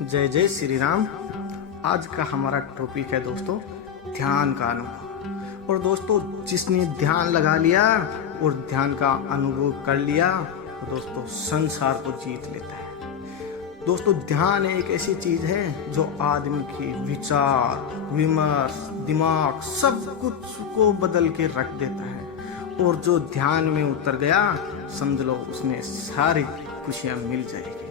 जय जय श्री राम। आज का हमारा टॉपिक है दोस्तों ध्यान का अनुभव। और दोस्तों जिसने ध्यान लगा लिया और ध्यान का अनुभव कर लिया तो दोस्तों संसार को जीत लेता है। दोस्तों ध्यान एक ऐसी चीज है जो आदमी की विचार विमर्श दिमाग सब कुछ को बदल के रख देता है। और जो ध्यान में उतर गया समझ लो उसमें सारी खुशियां मिल जाएगी।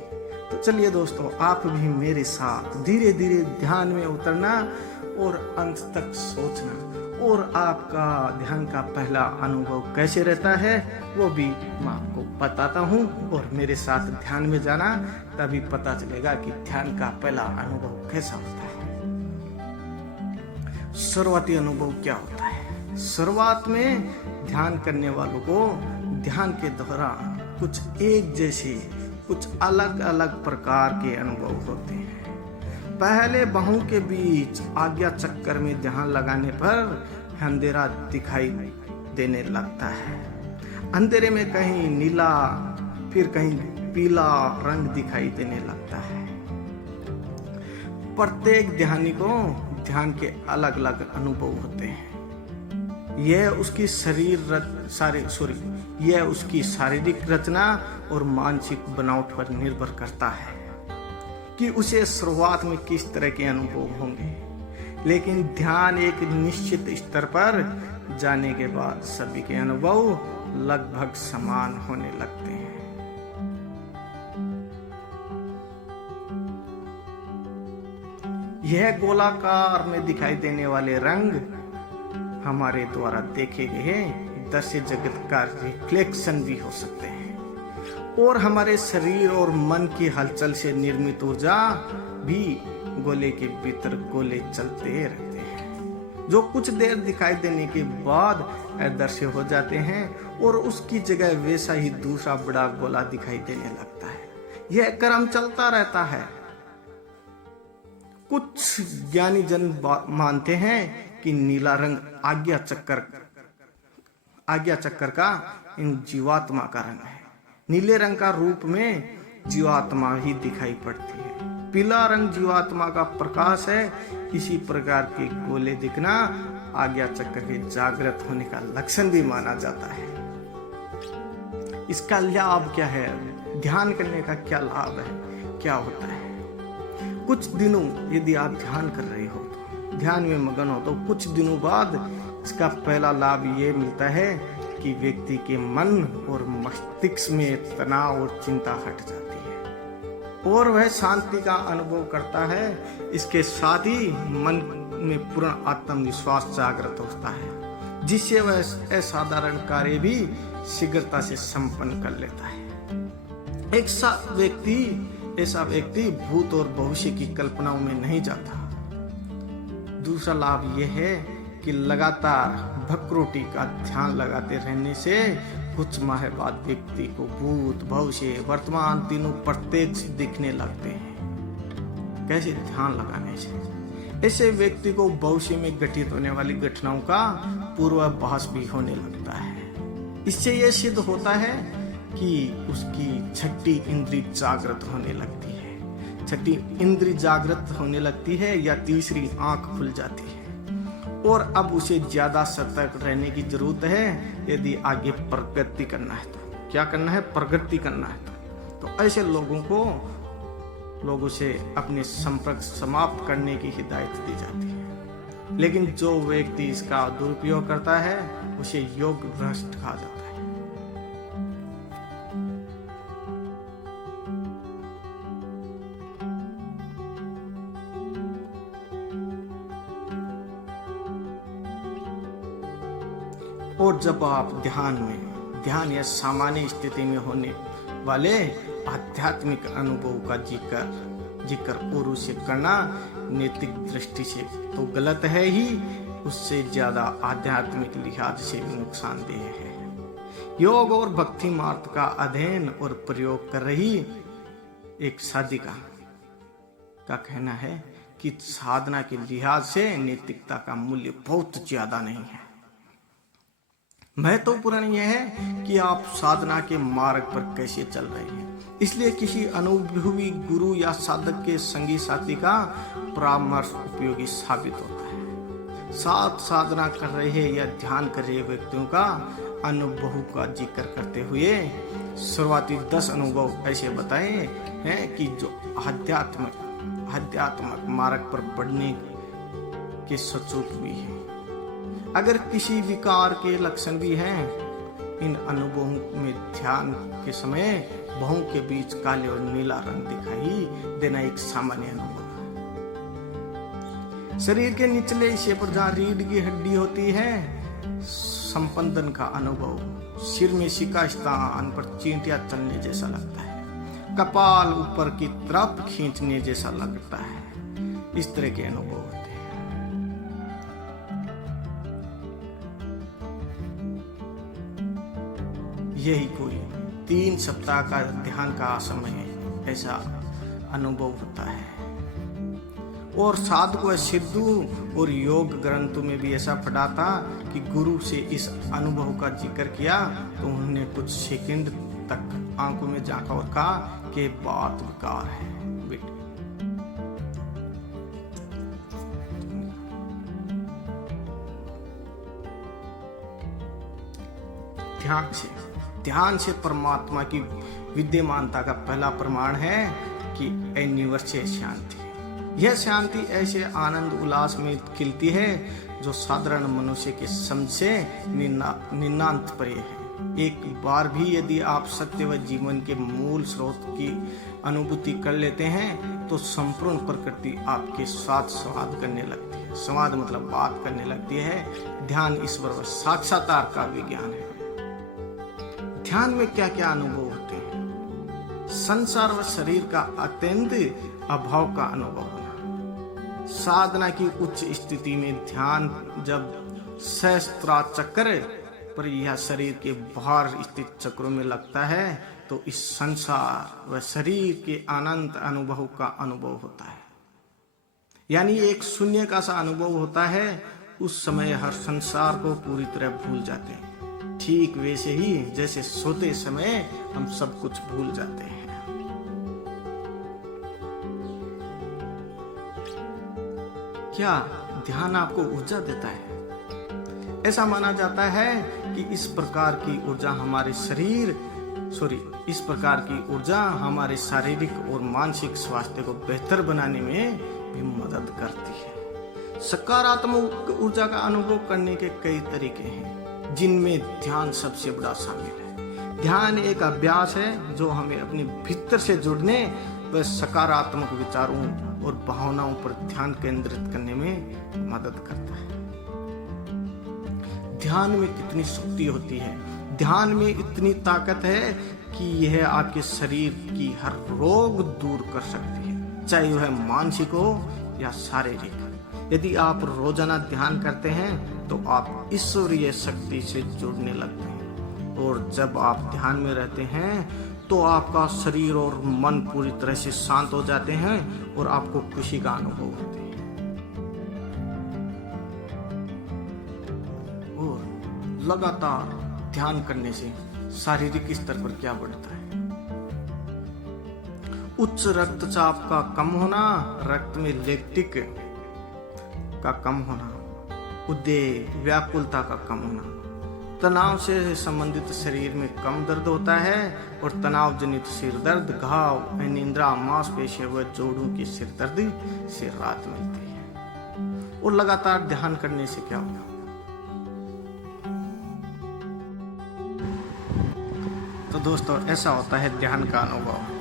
तो चलिए दोस्तों आप भी मेरे साथ धीरे धीरे ध्यान में उतरना और अंत तक सोचना। और आपका ध्यान का पहला अनुभव कैसे रहता है वो भी मैं आपको बताता हूँ। और मेरे साथ ध्यान में जाना तभी पता चलेगा कि ध्यान का पहला अनुभव कैसा होता है। शुरुआती अनुभव क्या होता है? शुरुआत में ध्यान करने वालों को ध्यान के दौरान कुछ एक जैसे कुछ अलग अलग प्रकार के अनुभव होते हैं। पहले बाहों के बीच आज्ञा चक्कर में ध्यान लगाने पर अंधेरा दिखाई देने लगता है। अंधेरे में कहीं नीला फिर कहीं पीला रंग दिखाई देने लगता है। प्रत्येक ध्यानी को ध्यान के अलग अलग अनुभव होते हैं। यह उसकी शारीरिक रचना और मानसिक बनावट पर निर्भर करता है कि उसे शुरुआत में किस तरह के अनुभव होंगे। लेकिन ध्यान एक निश्चित स्तर पर जाने के बाद सभी के अनुभव लगभग समान होने लगते हैं। यह गोलाकार में दिखाई देने वाले रंग हमारे द्वारा देखे गए दृश्य जगत का रिफ्लेक्शन भी हो सकते हैं। और हमारे शरीर और मन की हलचल से निर्मित ऊर्जा भी गोले के भीतर गोले चलते रहते हैं जो कुछ देर दिखाई देने के बाद अदृश्य हो जाते हैं और उसकी जगह वैसा ही दूसरा बड़ा गोला दिखाई देने लगता है। यह क्रम चलता रहता है। कुछ ज्ञानी जन मानते हैं कि नीला रंग आज्ञा चक्कर का इन जीवात्मा का रंग है। नीले रंग का रूप में जीवात्मा ही दिखाई पड़ती है। पीला रंग जीवात्मा का प्रकाश है। इसी प्रकार के गोले दिखना आज्ञा चक्कर के जागृत होने का लक्षण भी माना जाता है। इसका लाभ क्या है? ध्यान करने का क्या लाभ है, क्या होता है? कुछ दिनों यदि आप ध्यान कर रहे हो तो ध्यान में मगन हो तो कुछ दिनों बाद इसका पहला लाभ ये मिलता है कि व्यक्ति के मन और मस्तिष्क में तनाव और चिंता हट जाती है और वह शांति का अनुभव करता है। इसके साथ ही मन में पूर्ण आत्मविश्वास जागृत होता है जिससे वह असाधारण कार्य भी शीघ्रता से संपन्न कर लेता है। ऐसा व्यक्ति भूत और भविष्य की कल्पनाओं में नहीं जाता। दूसरा लाभ यह है कि लगातार भक्रोटी का ध्यान लगाते रहने से कुछ माह बाद व्यक्ति को भूत भविष्य वर्तमान तीनों प्रत्यक्ष दिखने लगते हैं। कैसे? ध्यान लगाने से ऐसे व्यक्ति को भविष्य में घटित होने वाली घटनाओं का पूर्वाभास भी होने लगता है। इससे यह सिद्ध होता है कि उसकी छठी इंद्री जागृत होने लगती है। छठी इंद्री जागृत होने लगती है या तीसरी आंख खुल जाती है और अब उसे ज्यादा सतर्क रहने की जरूरत है यदि आगे प्रगति करना है तो। क्या करना है? प्रगति करना है तो ऐसे लोगों से अपने संपर्क समाप्त करने की हिदायत दी जाती है। लेकिन जो व्यक्ति इसका दुरुपयोग करता है उसे योग भ्रष्ट कहा जाता है। और जब आप ध्यान या सामान्य स्थिति में होने वाले आध्यात्मिक अनुभव का जिक्र और उसे करना नैतिक दृष्टि से तो गलत है ही, उससे ज्यादा आध्यात्मिक लिहाज से भी नुकसानदेह है। योग और भक्ति मार्ग का अध्ययन और प्रयोग कर रही एक साधिका का कहना है कि साधना के लिहाज से नैतिकता का मूल्य बहुत ज्यादा नहीं है। महत्वपूर्ण यह है कि आप साधना के मार्ग पर कैसे चल रहे हैं। इसलिए किसी अनुभवी गुरु या साधक के संगी साथी का परामर्श उपयोगी साबित होता है। साथ साधना कर रहे या ध्यान कर रहे व्यक्तियों का अनुभव का जिक्र करते हुए शुरुआती 10 अनुभव ऐसे बताए हैं कि जो आध्यात्मिक मार्ग पर बढ़ने के सचोट भी है। अगर किसी विकार के लक्षण भी हैं, इन अनुभवों में ध्यान के समय भौं के बीच काले और नीला रंग दिखाई देना एक सामान्य अनुभव है। शरीर के निचले हिस्से पर जहाँ रीढ़ की हड्डी होती है, संपंदन का अनुभव सिर में सिका स्थान पर चींटियां चलने जैसा लगता है, कपाल ऊपर की तरफ खींचने जैसा लगता है। इस तरह के अनुभव होते हैं। यही कोई 3 सप्ताह का ध्यान का समय ऐसा अनुभव होता है। और साधु सिद्धू और योग ग्रंथों में भी ऐसा पढ़ा था कि गुरु से इस अनुभव का जिक्र किया तो उन्होंने कुछ सेकंड तक आंखों में झांका और कहा कि बात विकार है बेटे। ध्यान से परमात्मा की विद्यमानता का पहला प्रमाण है कि अनिवार्य शांति। यह शांति ऐसे आनंद उल्लास में खिलती है जो साधारण मनुष्य के समझ से निन्नांत परे है। एक बार भी यदि आप सत्य व जीवन के मूल स्रोत की अनुभूति कर लेते हैं तो संपूर्ण प्रकृति आपके साथ संवाद करने लगती है। संवाद मतलब बात करने लगती है। ध्यान ईश्वर व साक्षात्कार का विज्ञान है। ध्यान में क्या क्या अनुभव होते हैं? संसार व शरीर का अत्यंत अभाव का अनुभव होना। साधना की उच्च स्थिति में ध्यान जब सहस्त्रा चक्र पर यह शरीर के बाहर स्थित चक्रों में लगता है तो इस संसार व शरीर के अनंत अनुभव का अनुभव होता है। यानी एक शून्य का सा अनुभव होता है। उस समय हर संसार को पूरी तरह भूल जाते हैं, ठीक वैसे ही जैसे सोते समय हम सब कुछ भूल जाते हैं। क्या ध्यान आपको ऊर्जा देता है? ऐसा माना जाता है कि इस प्रकार की ऊर्जा हमारे शारीरिक और मानसिक स्वास्थ्य को बेहतर बनाने में भी मदद करती है। सकारात्मक ऊर्जा का अनुभव करने के कई तरीके हैं, जिनमें ध्यान सबसे बड़ा शामिल है। ध्यान एक अभ्यास है जो हमें अपने भीतर से जुड़ने व सकारात्मक विचारों और भावनाओं पर ध्यान केंद्रित करने में मदद करता है। ध्यान में कितनी शक्ति होती है? ध्यान में इतनी ताकत है कि यह आपके शरीर की हर रोग दूर कर सकती है, चाहे वह मानसिक हो या शारीरिक। यदि आप रोजाना ध्यान करते हैं तो आप ईश्वरीय शक्ति से जुड़ने लगते हैं, और जब आप ध्यान में रहते हैं तो आपका शरीर और मन पूरी तरह से शांत हो जाते हैं और आपको खुशी का अनुभव होता है। और लगातार ध्यान करने से शारीरिक स्तर पर क्या बढ़ता है? उच्च रक्तचाप का कम होना, रक्त में लैक्टिक का कम होना, उद्वेग व्याकुलता का कम होना। तनाव से संबंधित शरीर में कम दर्द होता है और तनाव जनित सिर दर्द, घाव, अनिद्रा, मांसपेशियों व जोड़ों के सिर दर्द से राहत मिलती है। और लगातार ध्यान करने से क्या होगा? तो दोस्तों, ऐसा होता है ध्यान का अनुभव।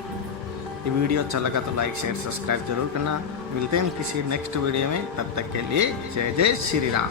ये वीडियो अच्छा लगा तो लाइक शेयर सब्सक्राइब जरूर करना। मिलते हैं किसी नेक्स्ट वीडियो में, तब तक के लिए जय जय श्री राम।